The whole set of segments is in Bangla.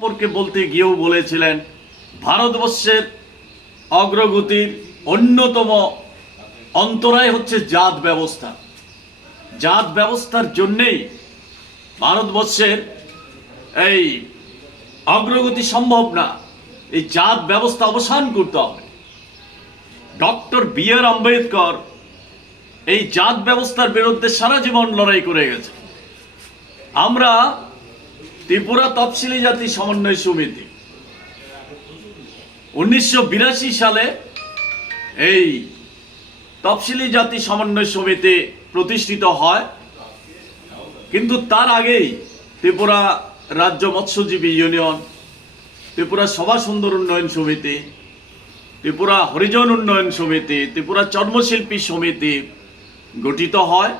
সম্পর্কে বলতে গিয়েও বলেছিলেন, ভারতবর্ষের অগ্রগতির অন্যতম অন্তরায় হচ্ছে জাত ব্যবস্থা। জাত ব্যবস্থার জন্যেই ভারতবর্ষের এই অগ্রগতি সম্ভব না। এই জাত ব্যবস্থা অবসান করতে হবে। ডক্টর বি আর আম্বেদকর এই জাত ব্যবস্থার বিরুদ্ধে সারা জীবন লড়াই করে গেছে আমরা ত্রিপুরা তফসিলি জাতি সমন্বয় সমিতি। উনিশশো বিরাশি সালে এই তফসিলি জাতি সমন্বয় সমিতি প্রতিষ্ঠিত হয়। কিন্তু তার আগেই ত্রিপুরা রাজ্য মৎস্যজীবী ইউনিয়ন, ত্রিপুরা সভা সুন্দর উন্নয়ন সমিতি, ত্রিপুরা হরিজন উন্নয়ন সমিতি, ত্রিপুরা চর্মশিল্পী সমিতি গঠিত হয়।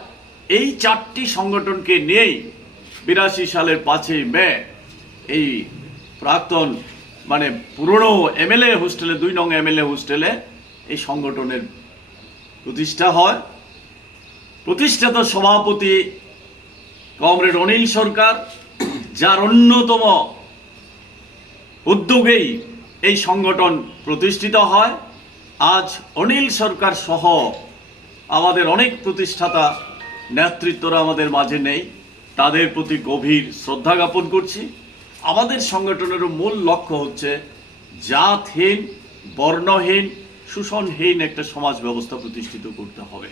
এই চারটি সংগঠনকে নিয়েই বিরাশি সালের পাঁচই মে, এই প্রাক্তন মানে পুরনো এমএলএ হোস্টেলে, দুই নং এমএলএ হোস্টেলে এই সংগঠনের প্রতিষ্ঠা হয়। প্রতিষ্ঠাতা সভাপতি কমরেড অনিল সরকার, যার অন্যতম উদ্যোগেই এই সংগঠন প্রতিষ্ঠিত হয়। আজ অনিল সরকার সহ আমাদের অনেক প্রতিষ্ঠাতা, নেতৃত্বরা আমাদের মাঝে নেই। তাদের প্রতি গভীর শ্রদ্ধা জ্ঞাপন করছি। আমাদের সংগঠনের মূল লক্ষ্য হচ্ছে জাতহীন, বর্ণহীন, শোষণহীন একটা সমাজ ব্যবস্থা প্রতিষ্ঠিত করতে হবে।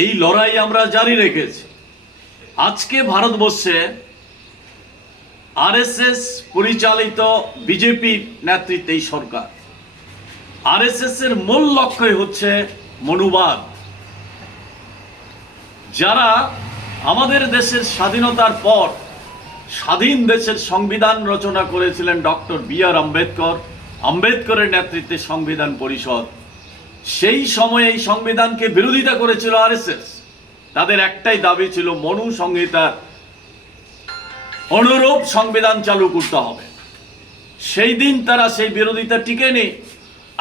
এই লড়াই আমরা জারি রেখেছি। আজকে ভারতবর্ষে আরএসএস পরিচালিত বিজেপি নেতৃত্বে এই সরকার। আরএসএস এর মূল লক্ষ্যই হচ্ছে মনুবাদ। যারা আমাদের দেশের স্বাধীনতার পর স্বাধীন দেশের সংবিধান রচনা করেছিলেন ডক্টর বি আর আম্বেদকর। আম্বেদকরের নেতৃত্বে সংবিধান পরিষদ। সেই সময়ে এই সংবিধানকে বিরোধিতা করেছিল আরএসএস। তাদের একটাই দাবি ছিল, মনু সংহিতার অনুরূপ সংবিধান চালু করতে হবে। সেই দিন তারা সেই বিরোধিতা টিকে নেই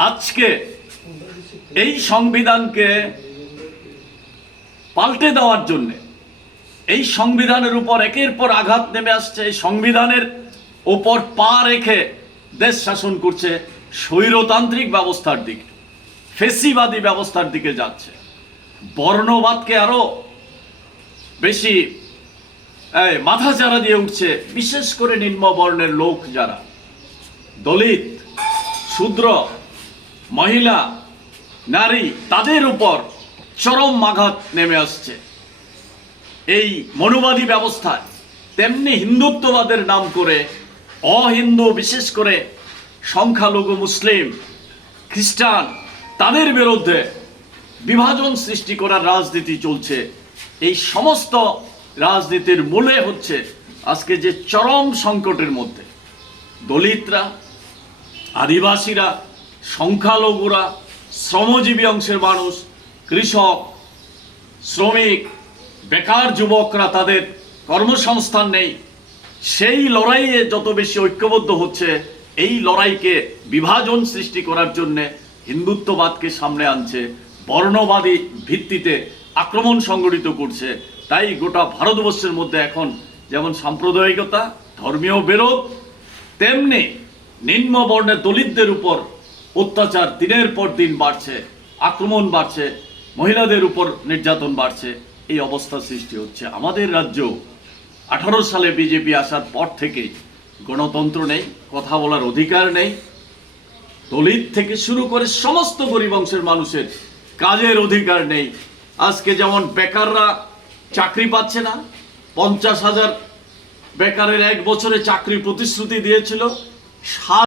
আজকে এই সংবিধানকে পাল্টে দেওয়ার জন্যে এই সংবিধানের উপর একের পর আঘাত নেমে আসছে, এই সংবিধানের ওপর পা রেখে দেশ শাসন করছে, স্বৈরতান্ত্রিক ব্যবস্থার দিকে, ফেসিবাদী ব্যবস্থার দিকে যাচ্ছে। বর্ণবাদকে আরও বেশি মাথা যারা দিয়ে উঠছে, বিশেষ করে নিম্ন বর্ণের লোক যারা। দলিত, শূদ্র, মহিলা, নারী, তাদের উপর চরম আঘাত নেমে আসছে। এই মনুবাদী ব্যবস্থায় তেমনি হিন্দুত্ববাদের নাম করে অহিন্দু, বিশেষ করে সংখ্যালঘু, মুসলিম, খ্রিস্টান, তাদের বিরুদ্ধে বিভাজন সৃষ্টি করার রাজনীতি চলছে। এই সমস্ত রাজনীতির মূলে হচ্ছে আজকে যে চরম সংকটের মধ্যে। দলিতরা, আদিবাসীরা, সংখ্যালঘুরা, শ্রমজীবী অংশের মানুষ, কৃষক, শ্রমিক বেকার যুবকরা তাদের কর্মসংস্থান নেই। সেই লড়াইয়ে যত বেশি ঐক্যবদ্ধ হচ্ছে, এই লড়াইকে বিভাজন সৃষ্টি করার জন্য হিন্দুত্ববাদকে সামনে আনছে, বর্ণবাদী ভিত্তিতে আক্রমণ সংগঠিত করছে। তাই গোটা ভারতবর্ষের মধ্যে এখন যেমন সাম্প্রদায়িকতা, ধর্মীয় বিরোধ, তেমনি নিম্ন বর্ণের দলিতদের উপর অত্যাচার দিনের পর দিন বাড়ছে, আক্রমণ বাড়ছে, মহিলাদের উপর নির্যাতন বাড়ছে। এই অবস্থা সৃষ্টি হচ্ছে। আমাদের রাজ্য আঠারো সালে বিজেপি আসার পর থেকেই গণতন্ত্র নেই, কথা বলার অধিকার নেই। দলিত থেকে শুরু করে সমস্ত গরিব অংশের মানুষের কাজের অধিকার নেই। আজকে যেমন বেকাররা চাকরি পাচ্ছে না, পঞ্চাশ হাজার বেকারের এক বছরে চাকরি প্রতিশ্রুতি দিয়েছিল